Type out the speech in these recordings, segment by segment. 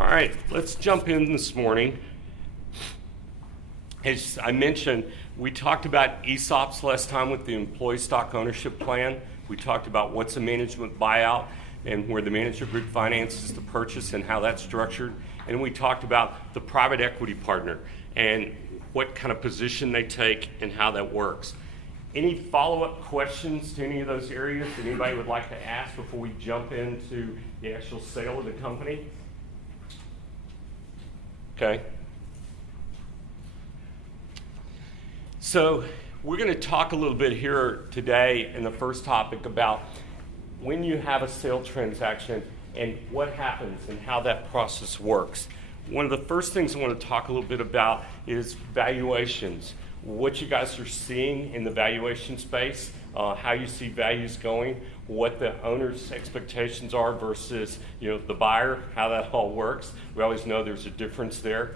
All right, let's jump in this morning. As I mentioned, we talked about ESOPs last time with the employee stock ownership plan. We talked about what's a management buyout and where the manager group finances the purchase and how that's structured. And we talked about the private equity partner and what kind of position they take and how that works. Any follow-up questions to any of those areas that anybody would like to ask before we jump into the actual sale of the company? Okay. So we're going to talk a little bit here today in the first topic about when you have a sale transaction and what happens and how that process works. One of the first things I want to talk a little bit about is valuations. What you guys are seeing in the valuation space, how you see values going, what the owner's expectations are versus the buyer, how that all works. We always know there's a difference there.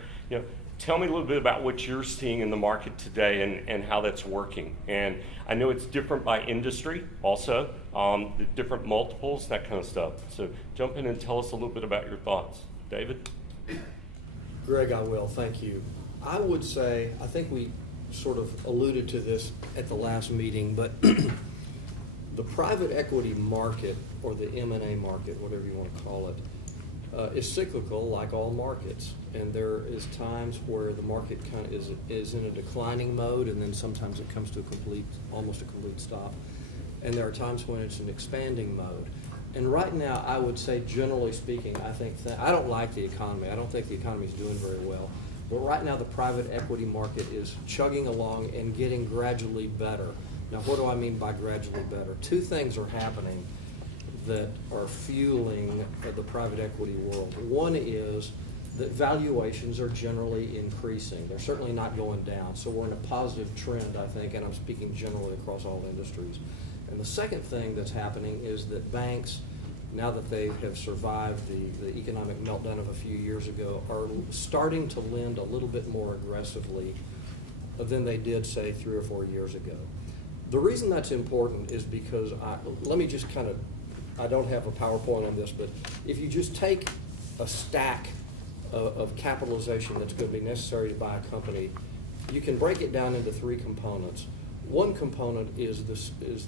Tell me a little bit about what you're seeing in the market today and how that's working. And I know it's different by industry also, the different multiples, that kind of stuff. So jump in and tell us a little bit about your thoughts. David? Greg, I will. Thank you. I would say, I think we sort of alluded to this at the last meeting, but the private equity market, or the M&A market, whatever you want to call it, is cyclical like all markets. And there is times where the market kind of is in a declining mode, and then sometimes it comes to almost a complete stop. And there are times when it's an expanding mode. And right now, I would say, generally speaking, I don't like the economy. I don't think the economy is doing very well. But right now, the private equity market is chugging along and getting gradually better. Now, what do I mean by gradually better? Two things are happening that are fueling the private equity world. One is that valuations are generally increasing. They're certainly not going down. So we're in a positive trend, I think, and I'm speaking generally across all industries. And the second thing that's happening is that banks, now that they have survived the economic meltdown of a few years ago, are starting to lend a little bit more aggressively than they did, say, 3 or 4 years ago. The reason that's important is because, I don't have a PowerPoint on this, but if you just take a stack of capitalization that's going to be necessary to buy a company, you can break it down into 3 components. One component is the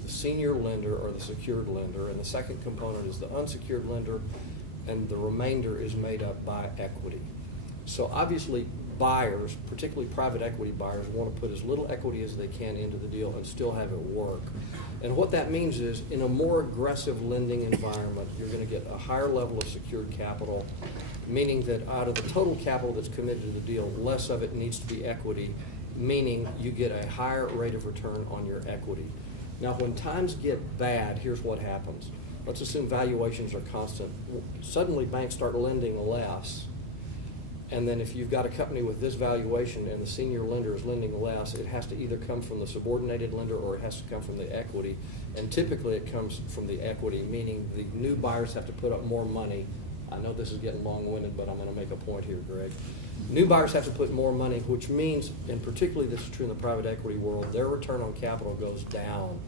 senior lender or the secured lender, and the second component is the unsecured lender, and the remainder is made up by equity. So obviously buyers, particularly private equity buyers, want to put as little equity as they can into the deal and still have it work. And what that means is, in a more aggressive lending environment, you're going to get a higher level of secured capital, meaning that out of the total capital that's committed to the deal, less of it needs to be equity, meaning you get a higher rate of return on your equity. Now, when times get bad, here's what happens. Let's assume valuations are constant. Suddenly, banks start lending less. And then if you've got a company with this valuation and the senior lender is lending less, it has to either come from the subordinated lender or it has to come from the equity. And typically it comes from the equity, meaning the new buyers have to put up more money. I know this is getting long-winded, but I'm going to make a point here, Greg. New buyers have to put more money, which means, and particularly this is true in the private equity world, their return on capital goes down.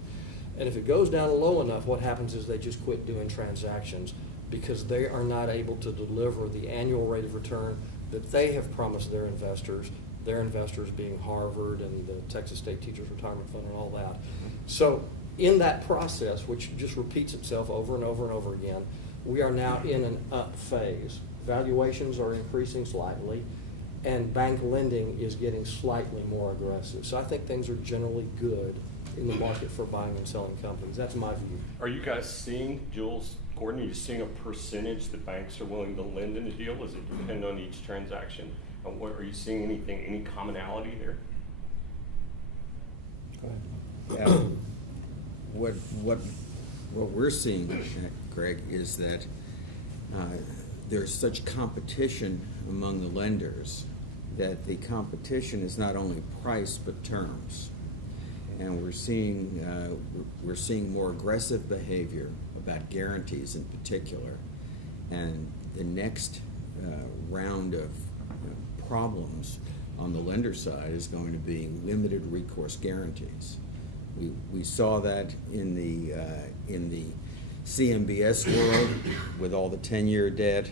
And if it goes down low enough, what happens is they just quit doing transactions because they are not able to deliver the annual rate of return that they have promised their investors being Harvard and the Texas State Teachers Retirement Fund and all that. So in that process, which just repeats itself over and over and over again, we are now in an up phase. Valuations are increasing slightly, and bank lending is getting slightly more aggressive. So I think things are generally good in the market for buying and selling companies. That's my view. Are you guys seeing, Jules, Gordon, are you seeing a percentage that banks are willing to lend in a deal? Does it depend on each transaction? Are you seeing any commonality there? What we're seeing, Greg, is that there's such competition among the lenders that the competition is not only price but terms. And we're seeing more aggressive behavior about guarantees in particular. And the next round of problems on the lender side is going to be limited recourse guarantees. We saw that in the CMBS world with all the 10-year debt.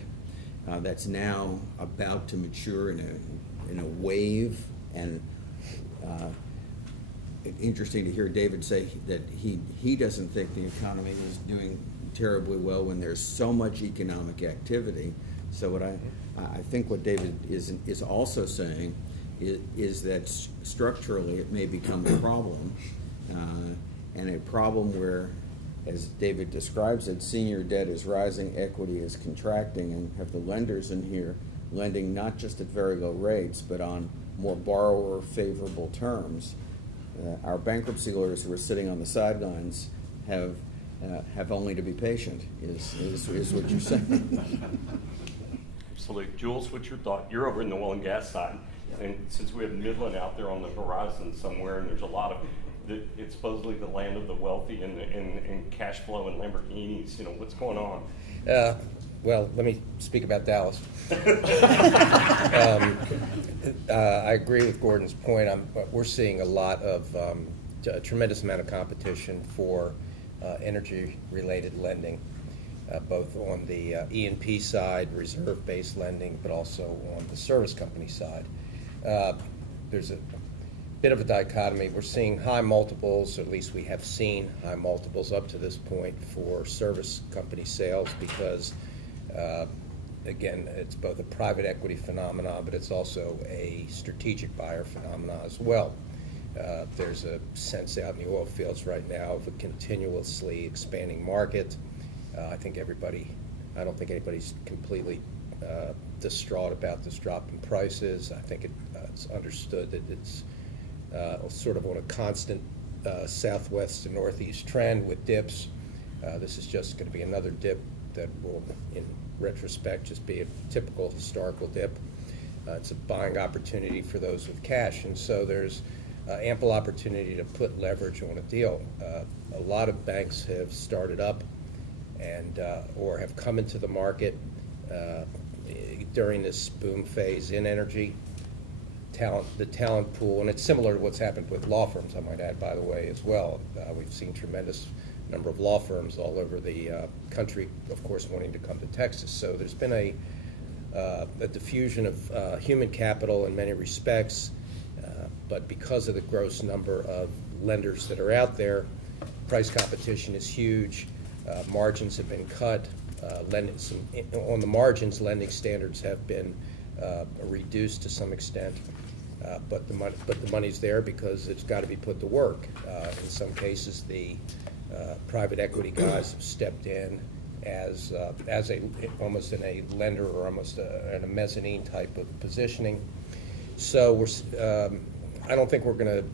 that's now about to mature in a wave. And interesting to hear David say that he doesn't think the economy is doing terribly well when there's so much economic activity. So what I think what David is also saying is that structurally it may become a problem, and a problem where, as David describes it, senior debt is rising, equity is contracting, and have the lenders in here lending not just at very low rates, but on more borrower favorable terms. Our bankruptcy lawyers who are sitting on the sidelines have only to be patient, is what you're saying. Absolutely. Jules, what's your thought? You're over in the oil and gas side, and since we have Midland out there on the horizon somewhere, and there's a lot of, it's supposedly the land of the wealthy and cash flow and Lamborghinis, what's going on? Well, let me speak about Dallas. I agree with Gordon's point. We're seeing a lot of, a tremendous amount of competition for energy-related lending, both on the E&P side, reserve-based lending, but also on the service company side. There's a bit of a dichotomy. We're seeing high multiples, or at least we have seen high multiples up to this point for service company sales because again, it's both a private equity phenomenon, but it's also a strategic buyer phenomenon as well. There's a sense out in the oil fields right now of a continuously expanding market. I don't think anybody's completely distraught about this drop in prices. I think it's understood that it's sort of on a constant southwest to northeast trend with dips. This is just going to be another dip that will, in retrospect, just be a typical historical dip. It's a buying opportunity for those with cash, and so there's ample opportunity to put leverage on a deal. A lot of banks have started up and or have come into the market during this boom phase in energy. The talent pool, and it's similar to what's happened with law firms, I might add, by the way, as well. We've seen tremendous number of law firms all over the country, of course, wanting to come to Texas. So there's been a diffusion of human capital in many respects, but because of the gross number of lenders that are out there, price competition is huge. Margins have been cut. On the margins, lending standards have been reduced to some extent, but the money's there because it's got to be put to work. In some cases, the private equity guys have stepped in as almost in a lender or almost in a mezzanine type of positioning. So I don't think we're going to.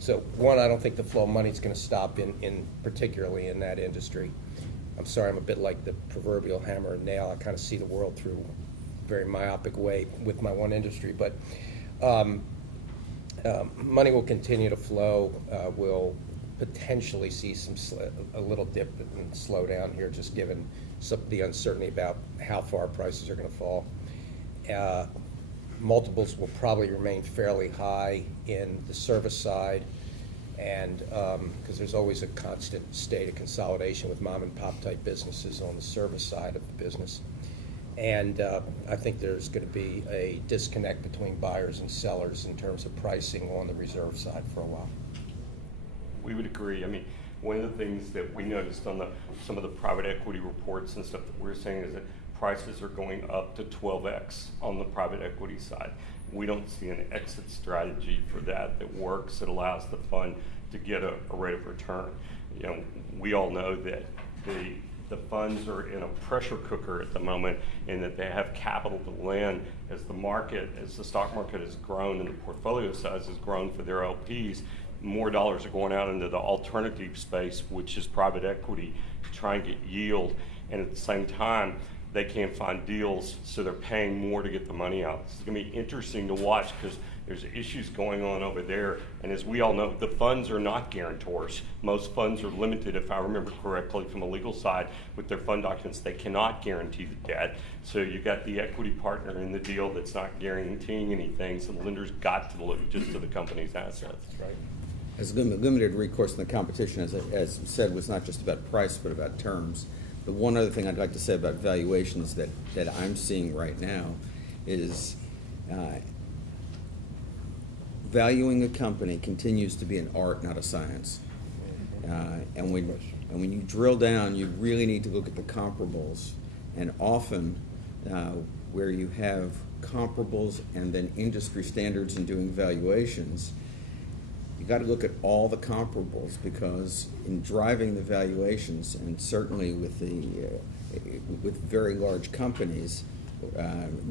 So one, I don't think the flow of money is going to stop in particularly in that industry. I'm sorry, I'm a bit like the proverbial hammer and nail. I kind of see the world through a very myopic way with my one industry, but money will continue to flow. We'll potentially see a little dip and slow down here, just given the uncertainty about how far prices are going to fall. Multiples will probably remain fairly high in the service side, and because there's always a constant state of consolidation with mom and pop type businesses on the service side of the business. And I think there's going to be a disconnect between buyers and sellers in terms of pricing on the reserve side for a while. We would agree. I mean, one of the things that we noticed on some of the private equity reports and stuff that we're saying is that prices are going up to 12x on the private equity side. We don't see an exit strategy for that works, that allows the fund to get a rate of return. We all know that the funds are in a pressure cooker at the moment, and that they have capital to lend as the stock market has grown and the portfolio size has grown for their LPs. More dollars are going out into the alternative space, which is private equity, to try and get yield. And at the same time, they can't find deals, so they're paying more to get the money out. It's going to be interesting to watch because there's issues going on over there. And as we all know, the funds are not guarantors. Most funds are limited, if I remember correctly, from a legal side with their fund documents. They cannot guarantee the debt. So you got the equity partner in the deal that's not guaranteeing anything. So the lender's got to look just to the company's assets. Right. As limited recourse in the competition, as said, was not just about price, but about terms. the one other thing I'd like to say about valuations that I'm seeing right now is valuing a company continues to be an art, not a science. And when you drill down, you really need to look at the comparables. And often, where you have comparables and then industry standards in doing valuations, you got to look at all the comparables, because in driving the valuations, and certainly with with very large companies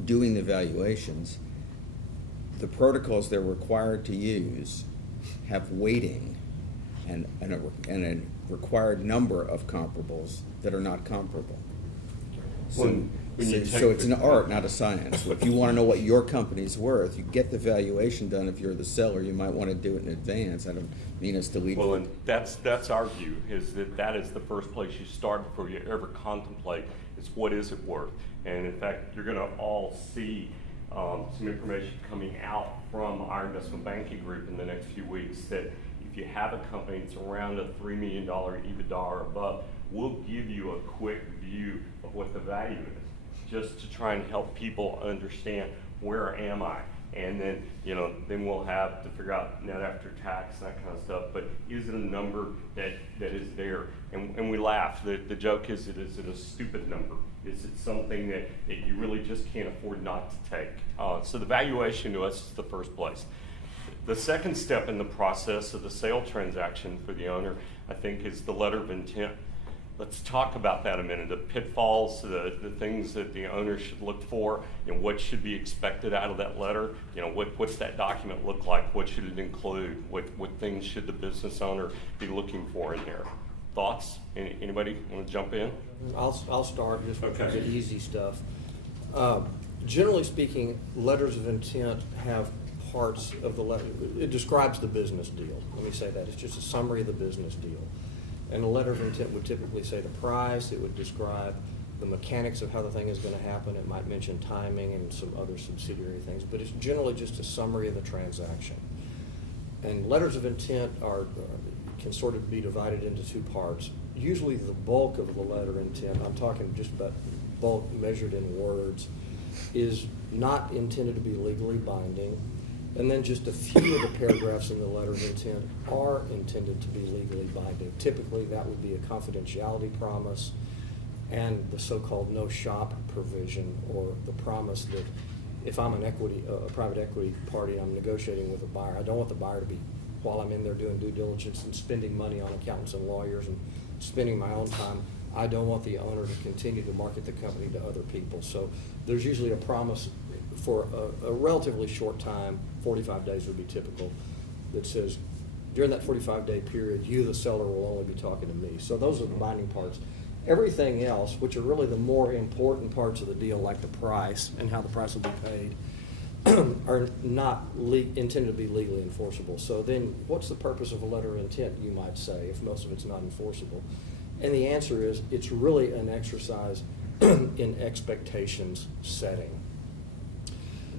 doing the valuations, the protocols they're required to use have weighting and a required number of comparables that are not comparable. So, so it's an art, not a science. If you want to know what your company's worth, you get the valuation done. If you're the seller, you might want to do it in advance. I don't mean us to lead. Well, and that's our view, is that is the first place you start before you ever contemplate is what is it worth. And in fact, you're going to all see some information coming out from our investment banking group in the next few weeks that if you have a company that's around a $3 million EBITDA or above, we'll give you a quick view of what the value is, just to try and help people understand where am I. And then, then we'll have to figure out net after tax and that kind of stuff. But is it a number that is there? And we laugh. The joke is it a stupid number? Is it something that you really just can't afford not to take? So the valuation to us is the first place. The second step in the process of the sale transaction for the owner, I think, is the letter of intent. Let's talk about that a minute. The pitfalls, the things that the owner should look for, what should be expected out of that letter. What's that document look like? What should it include? What things should the business owner be looking for in there? Thoughts? Anybody want to jump in? I'll start just with Okay. the easy stuff. Generally speaking, letters of intent have parts of the letter. It describes the business deal. Let me say that. It's just a summary of the business deal. And a letter of intent would typically say the price. It would describe the mechanics of how the thing is going to happen. It might mention timing and some other subsidiary things, but it's generally just a summary of the transaction. And letters of intent can sort of be divided into two parts. Usually the bulk of the letter intent, I'm talking just about bulk measured in words, is not intended to be legally binding. And then just a few of the paragraphs in the letter of intent are intended to be legally binding. Typically, that would be a confidentiality promise and the so-called no shop provision, or the promise that if I'm a private equity party, I'm negotiating with a buyer, I don't want the buyer to be, while I'm in there doing due diligence and spending money on accountants and lawyers and spending my own time, I don't want the owner to continue to market the company to other people. So there's usually a promise for a relatively short time, 45 days would be typical, that says during that 45-day period, you, the seller, will only be talking to me. So those are the binding parts. Everything else, which are really the more important parts of the deal, like the price and how the price will be paid, are not intended to be legally enforceable. So then what's the purpose of a letter of intent, you might say, if most of it's not enforceable? And the answer is it's really an exercise in expectations setting.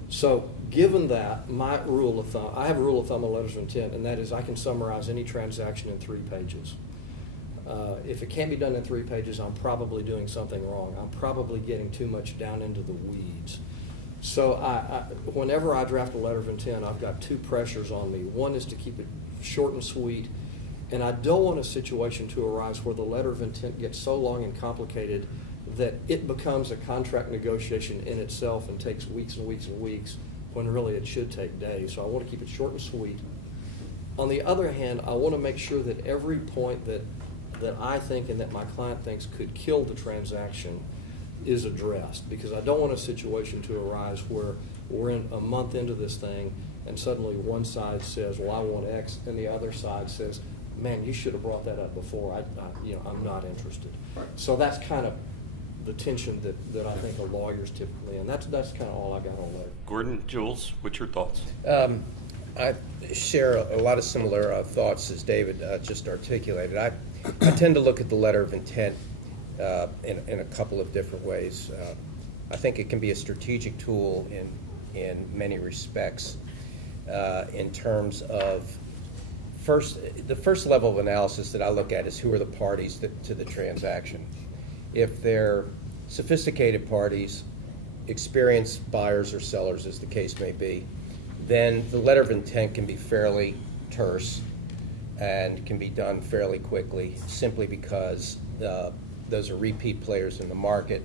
So given that, my rule of thumb, I have a rule of thumb on letters of intent, and that is I can summarize any transaction in 3 pages. If it can't be done in 3 pages, I'm probably doing something wrong. I'm probably getting too much down into the weeds. So whenever I draft a letter of intent, I've got 2 pressures on me. One is to keep it short and sweet, and I don't want a situation to arise where the letter of intent gets so long and complicated that it becomes a contract negotiation in itself and takes weeks and weeks and weeks, when really it should take days. So I want to keep it short and sweet. On the other hand, I want to make sure that every point that I think and that my client thinks could kill the transaction is addressed, because I don't want a situation to arise where we're in a month into this thing and suddenly one side says, well, I want X, and the other side says, man, you should have brought that up before. I'm not interested. Right. So that's kind of the tension that I think a lawyer's typically in. That's kind of all I got on that. Gordon, Jules, what's your thoughts? I share a lot of similar thoughts as David just articulated. I tend to look at the letter of intent in a couple of different ways. I think it can be a strategic tool in many respects in terms of the first level of analysis that I look at is who are the parties to the transaction. If they're sophisticated parties, experienced buyers or sellers, as the case may be, then the letter of intent can be fairly terse and can be done fairly quickly, simply because those are repeat players in the market.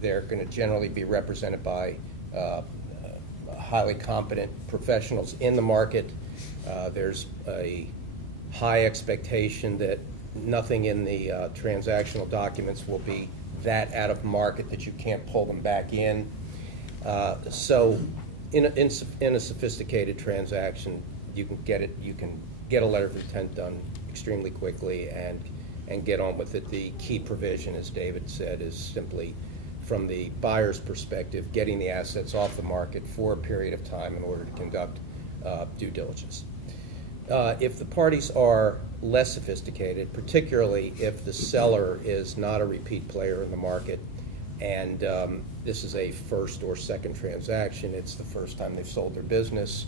They're going to generally be represented by highly competent professionals in the market. There's a high expectation that nothing in the transactional documents will be that out of market that you can't pull them back in. So in a sophisticated transaction, you can get a letter of intent done extremely quickly and get on with it. The key provision, as David said, is simply, from the buyer's perspective, getting the assets off the market for a period of time in order to conduct due diligence. If the parties are less sophisticated, particularly if the seller is not a repeat player in the market, and this is a first or second transaction, it's the first time they've sold their business,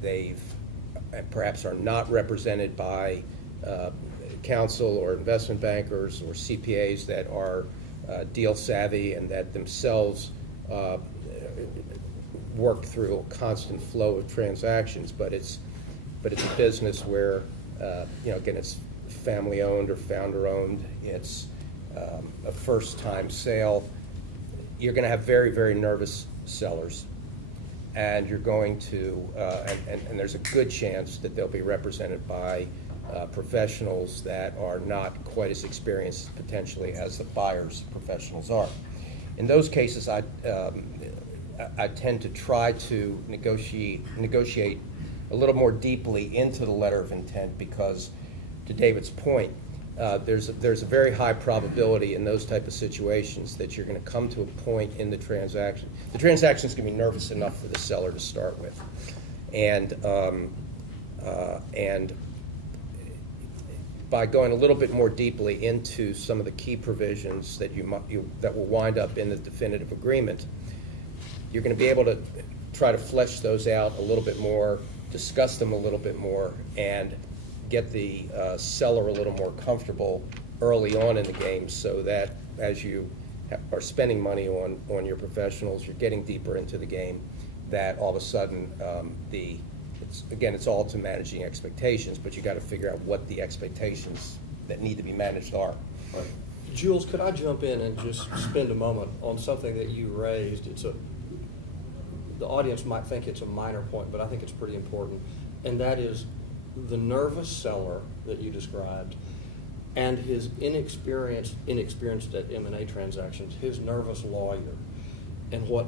they've perhaps are not represented by counsel or investment bankers or CPAs that are deal savvy and that themselves work through a constant flow of transactions, but it's a business where again, it's family owned or founder owned. It's a first time sale. You're going to have very, very nervous sellers, and you're going to and there's a good chance that they'll be represented by professionals that are not quite as experienced potentially as the buyer's professionals are. In those cases, I tend to try to negotiate a little more deeply into the letter of intent, because, to David's point, there's a very high probability in those type of situations that you're going to come to a point in the transaction. The transaction's going to be nervous enough for the seller to start with, and by going a little bit more deeply into some of the key provisions that that will wind up in the definitive agreement, you're going to be able to try to flesh those out a little bit more, discuss them a little bit more, and get the seller a little more comfortable early on in the game, so that as you are spending money on your professionals, you're getting deeper into the game, that all of a sudden it's all to managing expectations, but you got to figure out what the expectations that need to be managed are. Right. Jules, could I jump in and just spend a moment on something that you raised? The audience might think it's a minor point, but I think it's pretty important, and that is the nervous seller that you described and his inexperienced at M&A transactions, his nervous lawyer. And what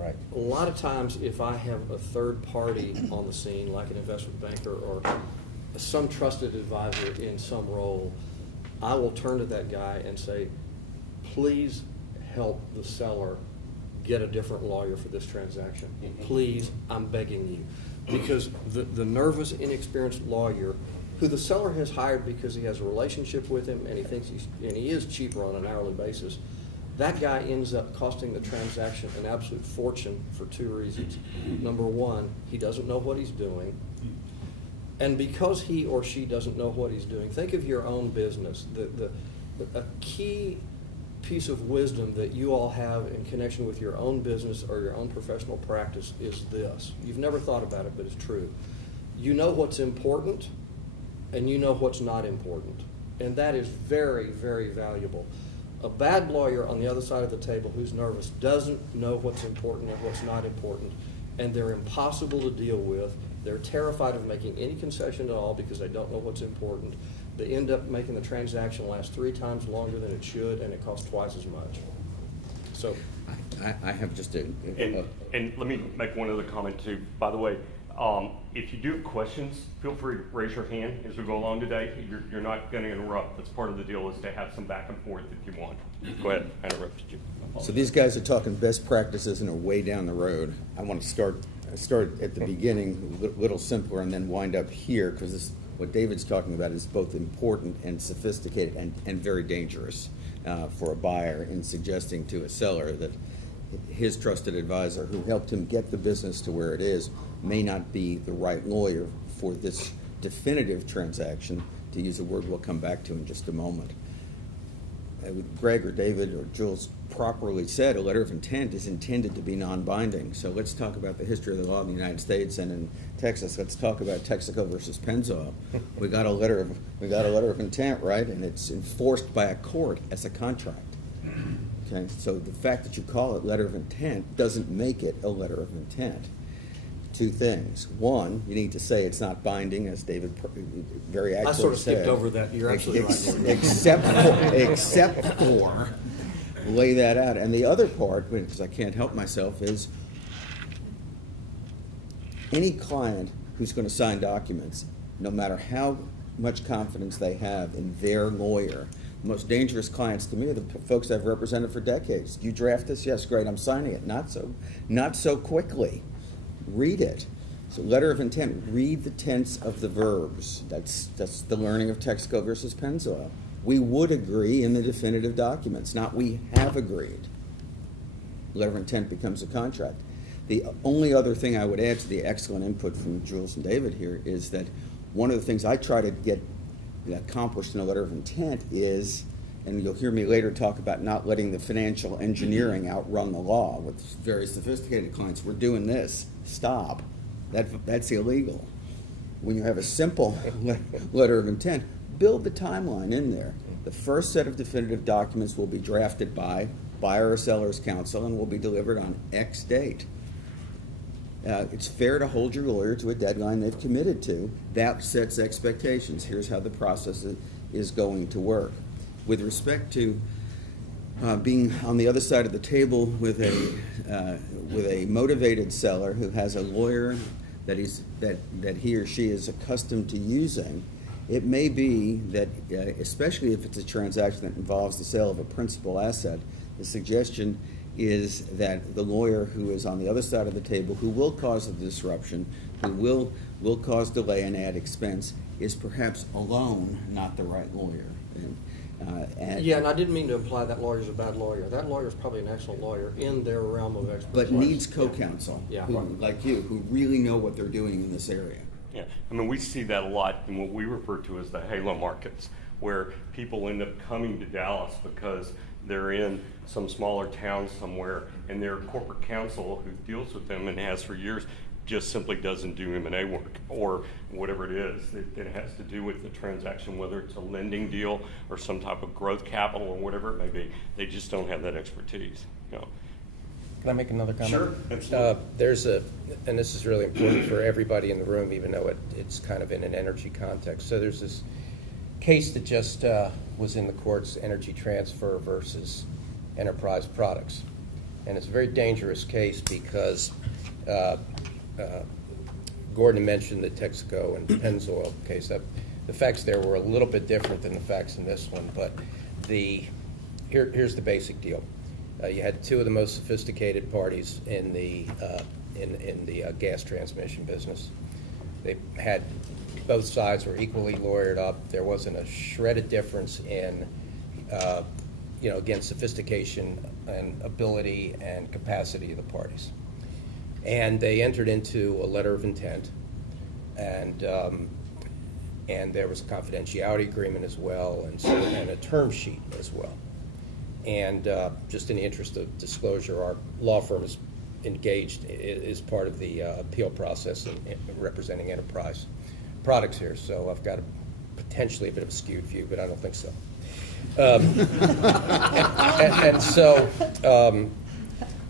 Right. a lot of times, if I have a third party on the scene, like an investment banker or some trusted advisor in some role, I will turn to that guy and say, please help the seller get a different lawyer for this transaction. Please, I'm begging you. Because the nervous, inexperienced lawyer, who the seller has hired because he has a relationship with him and he thinks he is cheaper on an hourly basis, that guy ends up costing the transaction an absolute fortune for two reasons. Number one, he doesn't know what he's doing. And because he or she doesn't know what he's doing, think of your own business. A key piece of wisdom that you all have in connection with your own business or your own professional practice is this. You've never thought about it, but it's true. You know what's important, and you know what's not important. And that is very, very valuable. A bad lawyer on the other side of the table who's nervous doesn't know what's important and what's not important, and they're impossible to deal with. They're terrified of making any concession at all because they don't know what's important. They end up making the transaction last 3 times longer than it should, and it costs twice as much. So, I have just And let me make one other comment too. By the way, if you do have questions, feel free to raise your hand as we go along today. You're not going to interrupt. That's part of the deal, is to have some back and forth if you want. Go ahead. I interrupted you. So these guys are talking best practices and are way down the road. I want to start at the beginning, a little simpler, and then wind up here, because what David's talking about is both important and sophisticated and very dangerous for a buyer, in suggesting to a seller that his trusted advisor who helped him get the business to where it is may not be the right lawyer for this definitive transaction, to use a word we'll come back to in just a moment. Greg or David or Jules properly said, a letter of intent is intended to be non-binding. So let's talk about the history of the law in the United States and in Texas. Let's talk about Texaco versus Pennzoil. We got a letter of intent, right? And it's enforced by a court as a contract. Okay, so the fact that you call it letter of intent doesn't make it a letter of intent. Two things. One, you need to say it's not binding, as David very accurately said. I sort of skipped over that. You're absolutely right. Except for lay that out. And the other part, because I can't help myself, is any client who's going to sign documents, no matter how much confidence they have in their lawyer, the most dangerous clients to me are the folks I've represented for decades. You draft this? Yes, great, I'm signing it. Not so quickly. Read it. So letter of intent, read the tense of the verbs. That's the learning of Texaco versus Pennzoil. We would agree in the definitive documents, not we have agreed. Letter of intent becomes a contract. The only other thing I would add to the excellent input from Jules and David here is that one of the things I try to get accomplished in a letter of intent is, and you'll hear me later talk about not letting the financial engineering outrun the law with very sophisticated clients. We're doing this. Stop. That's illegal. When you have a simple letter of intent, build the timeline in there. The first set of definitive documents will be drafted by buyer or seller's counsel and will be delivered on X date. It's fair to hold your lawyer to a deadline they've committed to. That sets expectations. Here's how the process is going to work. With respect to being on the other side of the table with a motivated seller who has a lawyer that he or she is accustomed to using, it may be that, especially if it's a transaction that involves the sale of a principal asset, the suggestion is that the lawyer who is on the other side of the table, who will cause the disruption, who will cause delay and add expense, is perhaps alone not the right lawyer. And I didn't mean to imply that lawyer's a bad lawyer. That lawyer's probably an excellent lawyer in their realm of expertise. But needs co-counsel, Yeah. like you, who really know what they're doing in this area. Yeah, I mean, we see that a lot in what we refer to as the halo markets, where people end up coming to Dallas because they're in some smaller town somewhere, and their corporate counsel who deals with them and has for years just simply doesn't do M&A work or whatever it is that has to do with the transaction, whether it's a lending deal or some type of growth capital or whatever it may be. They just don't have that expertise. Can I make another comment? Sure, absolutely. And this is really important for everybody in the room, even though it's kind of in an energy context. So there's this case that just was in the courts, Energy Transfer versus Enterprise Products. And it's a very dangerous case because Gordon mentioned the Texaco and Pennzoil case. The facts there were a little bit different than the facts in this one, but here's the basic deal. You had two of the most sophisticated parties in the gas transmission business. They had both sides were equally lawyered up. There wasn't a shred of difference in, again, sophistication and ability and capacity of the parties. And they entered into a letter of intent, and there was a confidentiality agreement as well, and a term sheet as well. And just in the interest of disclosure, our law firm is engaged is part of the appeal process in representing Enterprise Products here. So I've got potentially a bit of a skewed view, but I don't think so.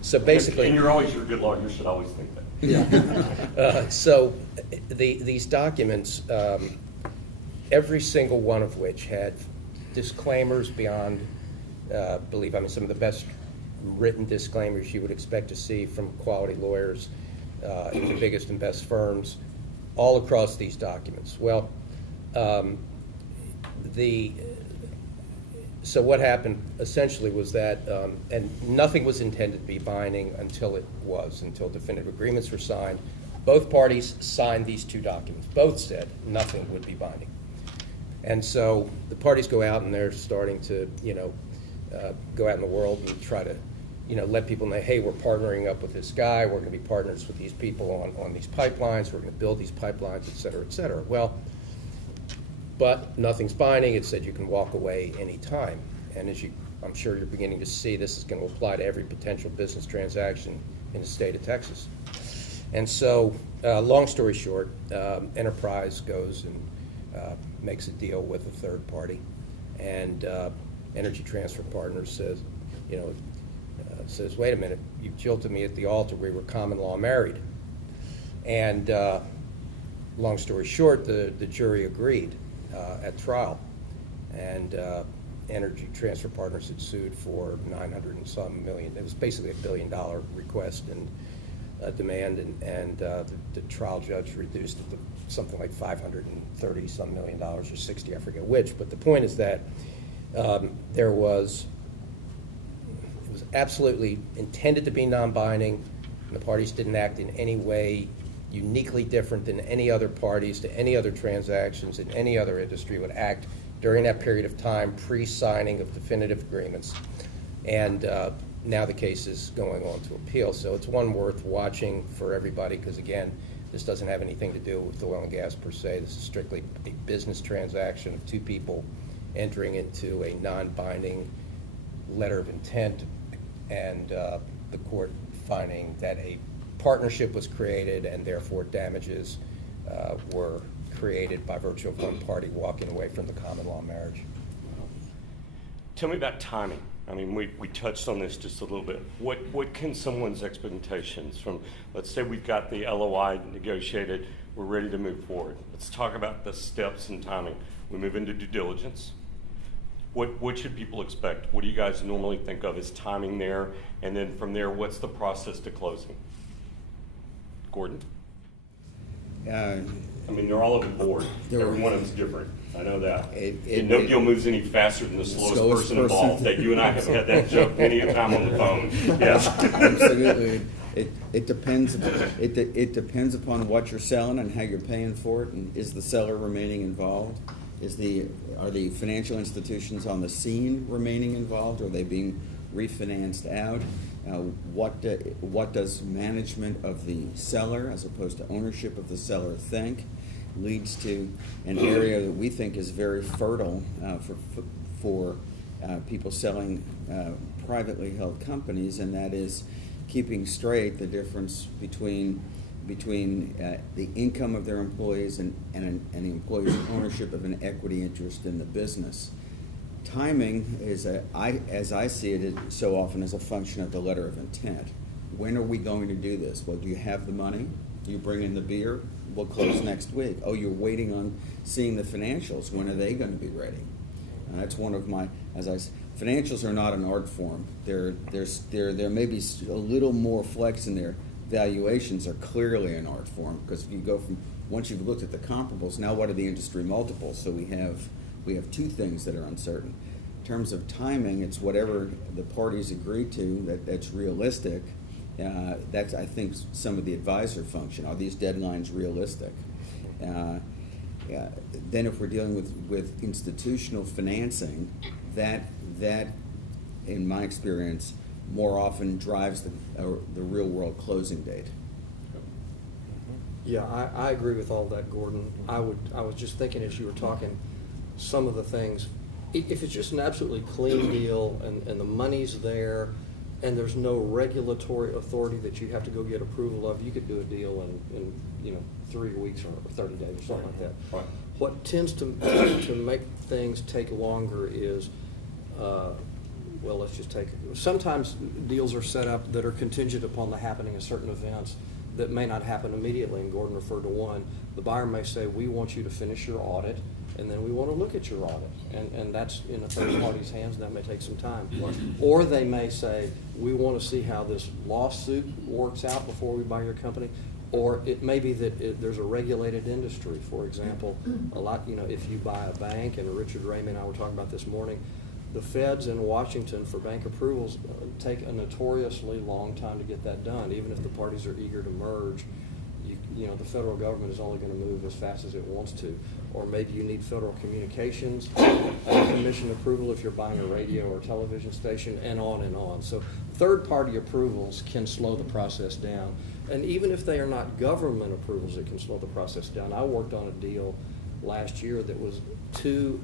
So basically, and you're always your good lawyer. You should always think that. Yeah. So these documents, every single one of which had disclaimers beyond belief. I mean, some of the best written disclaimers you would expect to see from quality lawyers in the biggest and best firms, all across these documents. Well, so what happened essentially was that, and nothing was intended to be binding until definitive agreements were signed. Both parties signed these two documents. Both said nothing would be binding. And so the parties go out and they're starting to, go out in the world and try to, let people know, hey, we're partnering up with this guy. We're going to be partners with these people on these pipelines. We're going to build these pipelines, et cetera, et cetera. Well, but nothing's binding. It said you can walk away any time. And as I'm sure you're beginning to see, this is going to apply to every potential business transaction in the state of Texas. And so, long story short, Enterprise goes and makes a deal with a third party, and Energy Transfer Partners says, wait a minute, you jilted me at the altar, we were common law married. And long story short, the jury agreed at trial, and Energy Transfer Partners had sued for 900 and some million. It was basically $1 billion request and demand, and the trial judge reduced it to something like 530 some million or 60, I forget which. But the point is that it was absolutely intended to be non-binding, and the parties didn't act in any way uniquely different than any other parties to any other transactions in any other industry would act during that period of time pre-signing of definitive agreements. And now the case is going on to appeal. So it's one worth watching for everybody, because again, this doesn't have anything to do with oil and gas per se. This is strictly a business transaction of two people entering into a non-binding letter of intent, and the court finding that a partnership was created and therefore damages were created by virtue of one party walking away from the common law marriage. Tell me about timing. I mean, we touched on this just a little bit. What can someone's expectations from, let's say we've got the LOI negotiated, we're ready to move forward. Let's talk about the steps and timing. We move into due diligence. What should people expect? What do you guys normally think of as timing there? And then from there, what's the process to closing? Gordon? I mean, they're all over the board. Every one of them's different. I know that. And no deal moves any faster than the slowest person involved. That you and I have had that joke many a time on the phone. Yes. Absolutely. It depends. It depends upon what you're selling and how you're paying for it, and is the seller remaining involved? Are the financial institutions on the scene remaining involved? Are they being refinanced out? What does management of the seller, as opposed to ownership of the seller, think? Leads to an area that we think is very fertile for people selling privately held companies, and that is keeping straight the difference between the income of their employees and the employees' ownership of an equity interest in the business. Timing is, as I see it, so often is a function of the letter of intent. When are we going to do this? Well, do you have the money? Do you bring in the beer? We'll close next week. Oh, you're waiting on seeing the financials. When are they going to be ready? That's one of my, financials are not an art form. There may be a little more flex in there. Valuations are clearly an art form, because if you go from, once you've looked at the comparables, now what are the industry multiples? So we have two things that are uncertain. In terms of timing, it's whatever the parties agree to that's realistic. That's, I think, some of the advisor function. Are these deadlines realistic? Then if we're dealing with institutional financing, that in my experience more often drives the real world closing date. Yeah, I agree with all that, Gordon. I was just thinking as you were talking, some of the things, if it's just an absolutely clean deal and the money's there and there's no regulatory authority that you have to go get approval of, you could do a deal in 3 weeks or 30 days or something like that. Right. What tends to make things take longer is, sometimes deals are set up that are contingent upon the happening of certain events that may not happen immediately, and Gordon referred to one. The buyer may say, we want you to finish your audit, and then we want to look at your audit. And that's in a third party's hands, and that may take some time. Or they may say, we want to see how this lawsuit works out before we buy your company. Or it may be that there's a regulated industry. For example, if you buy a bank, and Richard Ramey and I were talking about this morning, the feds in Washington for bank approvals take a notoriously long time to get that done. Even if the parties are eager to merge, the federal government is only going to move as fast as it wants to. Or maybe you need Federal Communications Commission approval if you're buying a radio or television station, and on and on. So third-party approvals can slow the process down. And even if they are not government approvals, it can slow the process down. I worked on a deal last year that was two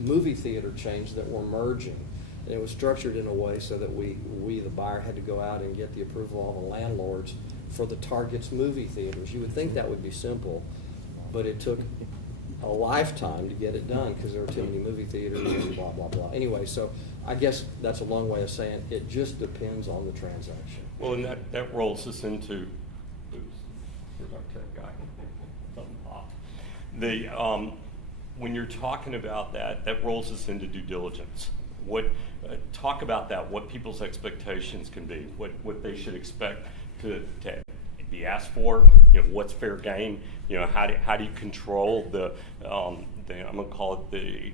movie theater chains that were merging. And it was structured in a way so that we, the buyer, had to go out and get the approval of all the landlords for the Target's movie theaters. You would think that would be simple, but it took a lifetime to get it done because there were too many movie theaters and blah, blah, blah. Anyway, so I guess that's a long way of saying it just depends on the transaction. Well, and that rolls us into, where's our tech guy? Something popped. When you're talking about that rolls us into due diligence. Talk about that, what people's expectations can be, what they should expect to be asked for, what's fair game, how do you control I'm gonna call it the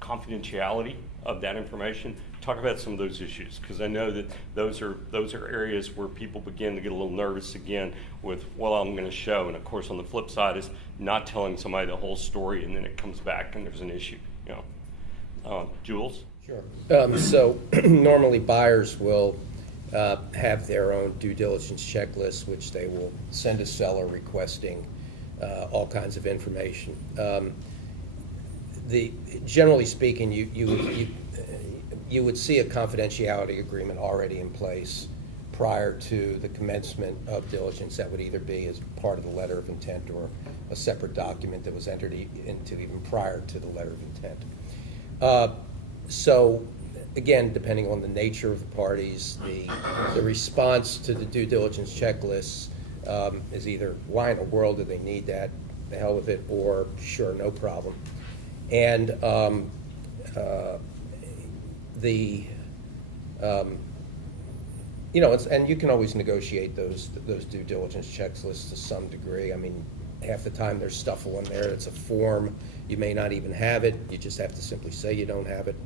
confidentiality of that information. Talk about some of those issues, because I know that those are areas where people begin to get a little nervous again with, well, I'm going to show, and of course on the flip side is not telling somebody the whole story, and then it comes back and there's an issue. Jules? Sure. So normally buyers will have their own due diligence checklist, which they will send a seller requesting all kinds of information. Generally speaking, you would see a confidentiality agreement already in place prior to the commencement of diligence. That would either be as part of the letter of intent or a separate document that was entered into even prior to the letter of intent. So again, depending on the nature of the parties, the response to the due diligence checklists is either, why in the world do they need that, the hell with it, or sure, no problem. And and you can always negotiate those due diligence checklists to some degree. I mean, half the time there's stuff on there. It's a form. You may not even have it. You just have to simply say you don't have it.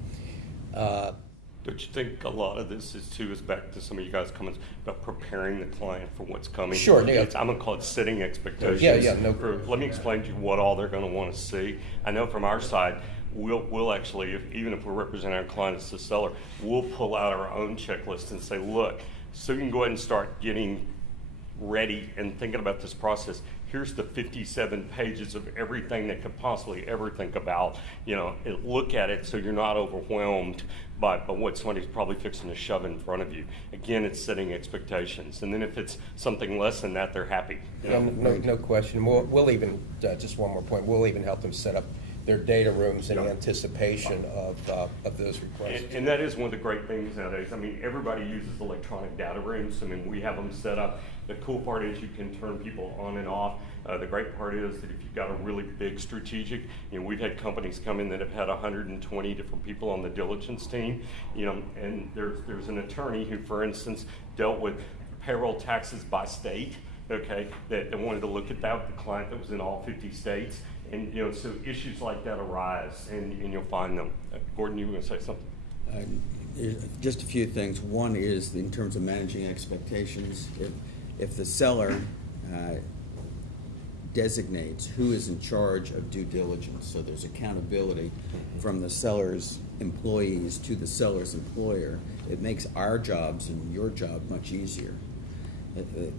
Don't you think a lot of this is back to some of you guys' comments about preparing the client for what's coming? Sure. Yeah. I'm going to call it setting expectations. Yeah. Let me explain to you what all they're going to want to see. I know from our side, we'll actually, even if we're representing our client as the seller, we'll pull out our own checklist and say, look, so you can go ahead and start getting ready and thinking about this process. Here's the 57 pages of everything that could possibly ever think about. Look at it so you're not overwhelmed by what somebody's probably fixing to shove in front of you. Again, it's setting expectations. And then if it's something less than that, they're happy. No question. We'll even, just one more point, we'll even help them set up their data rooms in anticipation of those requests. And that is one of the great things nowadays. I mean, everybody uses electronic data rooms. I mean, we have them set up. The cool part is you can turn people on and off. The great part is that if you've got a really big strategic, we've had companies come in that have had 120 different people on the diligence team, and there's an attorney who, for instance, dealt with payroll taxes by state, okay, that wanted to look at that with the client that was in all 50 states. And so issues like that arise, and you'll find them. Gordon, you were going to say something? Just a few things. One is in terms of managing expectations. If the seller designates who is in charge of due diligence, so there's accountability from the seller's employees to the seller's employer, it makes our jobs and your job much easier.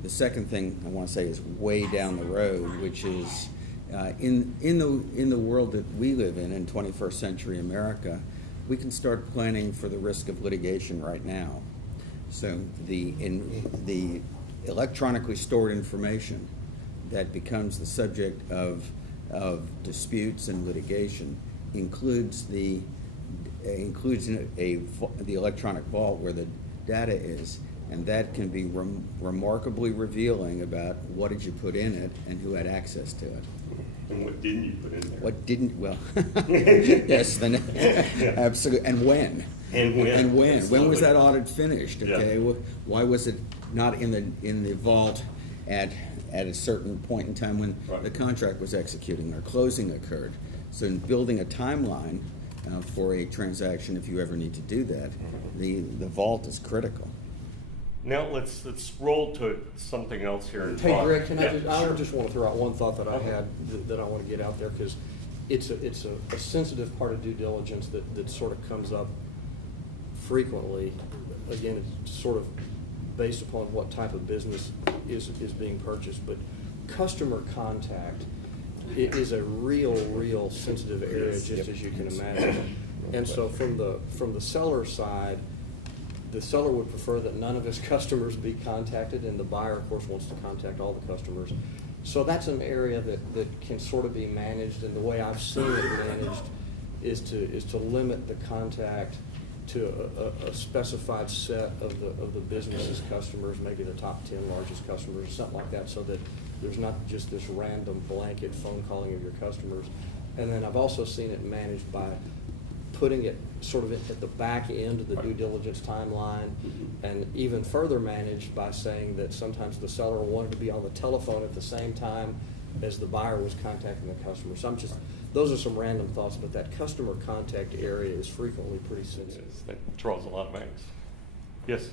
The second thing I want to say is way down the road, which is in the world that we live in 21st century America, we can start planning for the risk of litigation right now. So the electronically stored information that becomes the subject of disputes and litigation includes the electronic vault where the data is, and that can be remarkably revealing about what did you put in it and who had access to it. And what didn't you put in there? What didn't? Well, yes, then, absolutely. And when? And when? When was that audit finished? Okay, Yeah. Why was it not in the vault at a certain point in time when the contract was executing or closing occurred? So, in building a timeline for a transaction, if you ever need to do that, the vault is critical. Now let's roll to something else here. And Hey, talk. Greg, Yeah, I just want to throw out one thought that I had that I want to get out there, because it's a sensitive part of due diligence that sort of comes up frequently. Again, it's sort of based upon what type of business is being purchased, but customer contact is a real sensitive area, just as you can imagine. And so from the seller side, the seller would prefer that none of his customers be contacted, and the buyer, of course, wants to contact all the customers. So that's an area that can sort of be managed, and the way I've seen it managed is to limit the contact to a specified set of the business's customers, maybe the top 10 largest customers, or something like that, so that there's not just this random blanket phone calling of your customers. And then I've also seen it managed by putting it sort of at the back end of the due diligence timeline, and even further managed by saying that sometimes the seller wanted to be on the telephone at the same time as the buyer was contacting the customer. So those are some random thoughts, but that customer contact area is frequently pretty sensitive. That draws a lot of angst. Yes?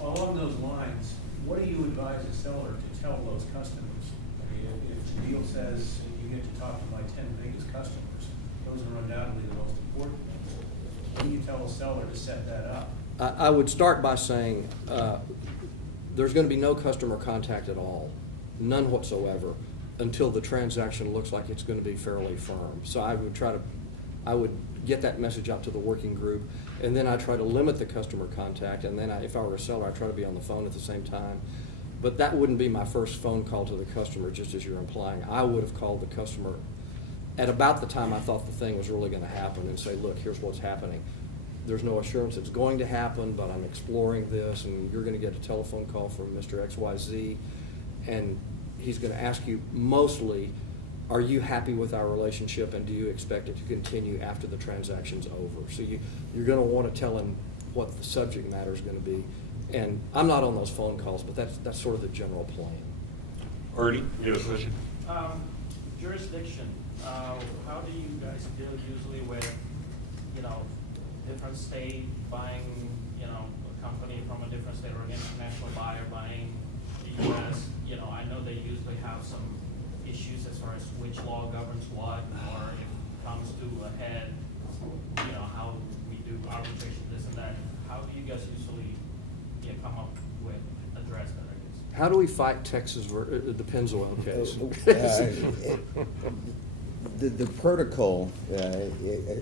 Along those lines, what do you advise a seller to tell those customers? I mean, if the deal says you get to talk to my 10 biggest customers, those are undoubtedly the most important things. What do you tell a seller to set that up? I would start by saying there's going to be no customer contact at all, none whatsoever, until the transaction looks like it's going to be fairly firm. So I would get that message out to the working group, and then I try to limit the customer contact, and then if I were a seller, I try to be on the phone at the same time. But that wouldn't be my first phone call to the customer, just as you're implying. I would have called the customer at about the time I thought the thing was really going to happen and say, look, here's what's happening. There's no assurance it's going to happen, but I'm exploring this, and you're going to get a telephone call from Mr. XYZ, and he's going to ask you mostly, are you happy with our relationship, and do you expect it to continue after the transaction's over? So you're going to want to tell him what the subject matter is going to be. And I'm not on those phone calls, but that's sort of the general plan. Ernie, you have a question? Jurisdiction. How do you guys deal usually with, different state buying, a company from a different state, or an international buyer buying the U.S.? I know they usually have some issues as far as which law governs what, or if it comes to a head, how we do arbitration, this and that. How do you guys usually come up with address that, I guess? How do we fight Texas, the Pennzoil case? The protocol,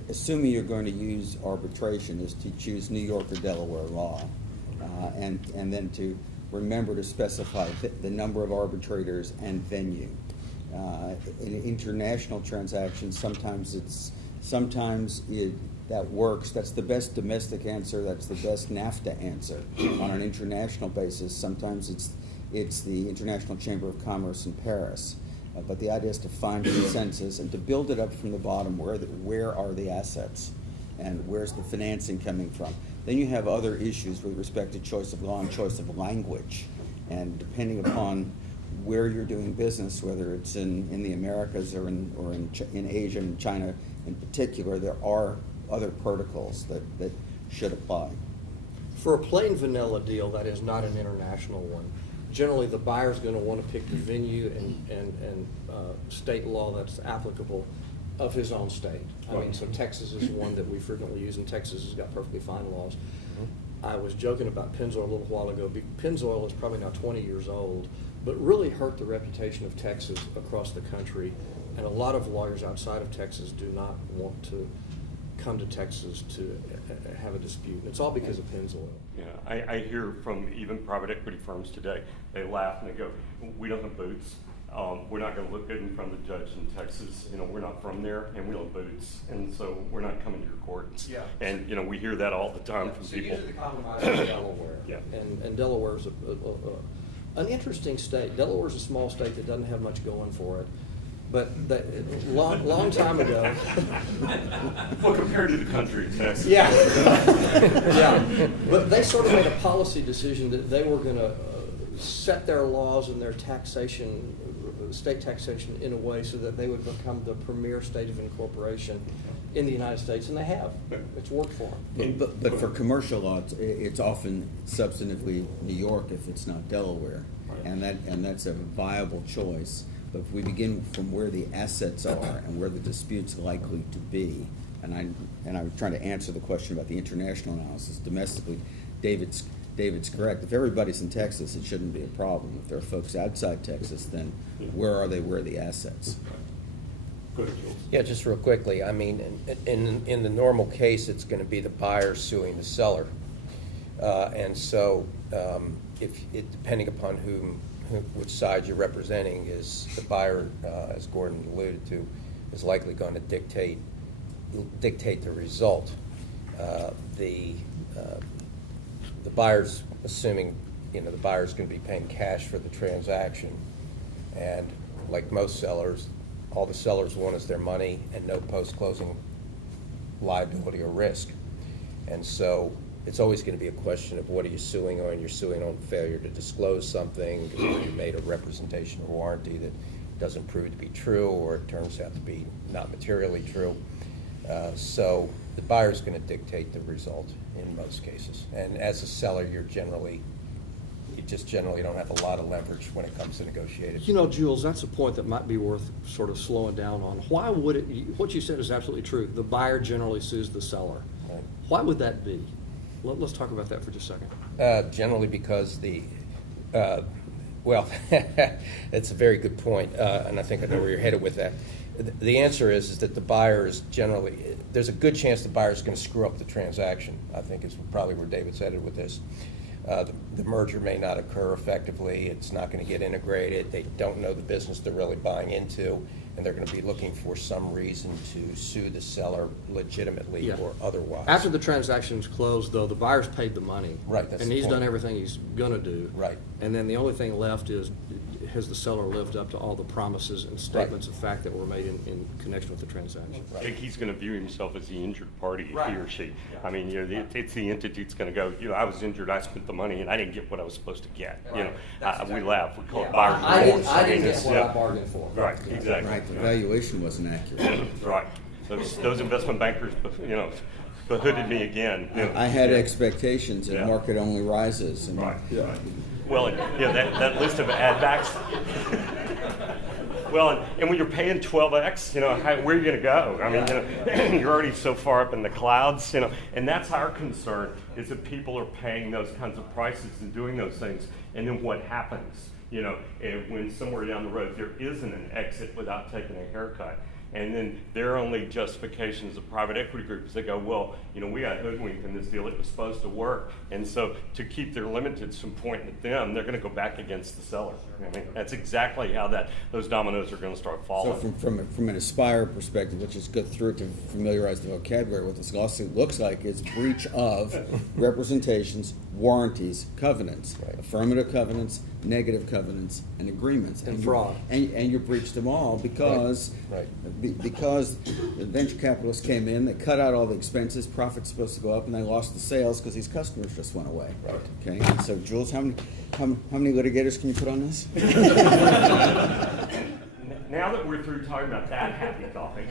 assuming you're going to use arbitration, is to choose New York or Delaware law, and then to remember to specify the number of arbitrators and venue. In international transactions, sometimes that works. That's the best domestic answer. That's the best NAFTA answer. On an international basis, sometimes it's the International Chamber of Commerce in Paris. But the idea is to find consensus and to build it up from the bottom. Where are the assets, and where's the financing coming from? Then you have other issues with respect to choice of law and choice of language. And depending upon where you're doing business, whether it's in the Americas or in Asia and China in particular, there are other protocols that should apply. For a plain vanilla deal that is not an international one, generally the buyer's going to want to pick the venue and state law that's applicable of his own state. I mean, so Texas is one that we frequently use, and Texas has got perfectly fine laws. I was joking about Pennzoil a little while ago. Pennzoil is probably now 20 years old, but really hurt the reputation of Texas across the country, and a lot of lawyers outside of Texas do not want to come to Texas to have a dispute. And it's all because of Pennzoil. Yeah, I hear from even private equity firms today, they laugh and they go, we don't have boots. We're not going to look good in front of the judge in Texas. We're not from there, and we don't have boots, and so we're not coming to your courts. Yeah. And we hear that all the time from So people. usually the compromise is Delaware. Yeah. And Delaware's an interesting state. Delaware's a small state that doesn't have much going for it. But long time ago. Well, compared to the country, Texas. Yeah. Yeah. But they sort of made a policy decision that they were going to set their laws and their taxation, state taxation, in a way so that they would become the premier state of incorporation in the United States, and they have. It's worked for them. But for commercial law, it's often substantively New York if it's not Delaware, and that's a viable choice. But if we begin from where the assets are and where the dispute's likely to be, and I'm trying to answer the question about the international analysis domestically, David's correct. If everybody's in Texas, it shouldn't be a problem. If there are folks outside Texas, then where are they? Where are the assets? Go ahead, Jules. Yeah, just real quickly, I mean, in the normal case, it's going to be the buyer suing the seller. And so, depending upon which side you're representing, is the buyer, as Gordon alluded to, is likely going to dictate the result. The buyer's assuming, the buyer's going to be paying cash for the transaction, and like most sellers, all the sellers want is their money and no post-closing liability or risk. And so it's always going to be a question of what are you suing on? You're suing on failure to disclose something, you made a representation or warranty that doesn't prove to be true, or it turns out to be not materially true. So the buyer's going to dictate the result in most cases. And as a seller, you just generally don't have a lot of leverage when it comes to negotiating. Jules, that's a point that might be worth sort of slowing down on. Why would it, what you said is absolutely true. The buyer generally sues the seller. Right. Why would that be? Let's talk about that for just a second. Generally because well, it's a very good point, and I think I know where you're headed with that. The answer is that the buyer is generally, there's a good chance the buyer is going to screw up the transaction, I think is probably where David's headed with this. The merger may not occur effectively, it's not going to get integrated, they don't know the business they're really buying into, and they're going to be looking for some reason to sue the seller legitimately Yeah. or otherwise. After the transaction's closed, though, the buyer's paid the money. Right, that's And the he's point. done everything he's gonna do. Right. And then the only thing left is, has the seller lived up to all the promises and statements of fact that were made in connection with the transaction? I think he's going to view himself as the injured party, he Right. or she. I mean, it's the entity that's going to go, I was injured, I spent the money, and I didn't get what I was supposed to get. We laugh, we call it buyer's remorse. I didn't it's- get what I yeah. bargained for. Right, exactly. Right, the valuation wasn't accurate. Right. Those investment bankers, behooded me again. I had expectations, and Yeah. market only rises. And Right. Well, that list of add backs. Well, and when you're paying 12x, where are you going to go? I mean, you're already so far up in the clouds, and that's our concern, is that people are paying those kinds of prices and doing those things, and then what happens? When somewhere down the road there isn't an exit without taking a haircut. And then their only justification as a private equity group is they go, well, we got hoodwinked in this deal, it was supposed to work. And so to keep their limited from pointing at them, they're going to go back against the seller. I mean, that's exactly how those dominoes are going to start So falling. from an Aspire perspective, which is good through to familiarize the vocabulary, what this lawsuit looks like is breach of representations, warranties, covenants, Right. affirmative covenants, negative covenants, and agreements. And you- fraud. And you breached them all because Right. because the venture capitalists came in, they cut out all the expenses, profit's supposed to go up, and they lost the sales because these customers just went away. Right. Okay, and so Jules, how many litigators can you put on this? Now that we're through talking about that happy topic,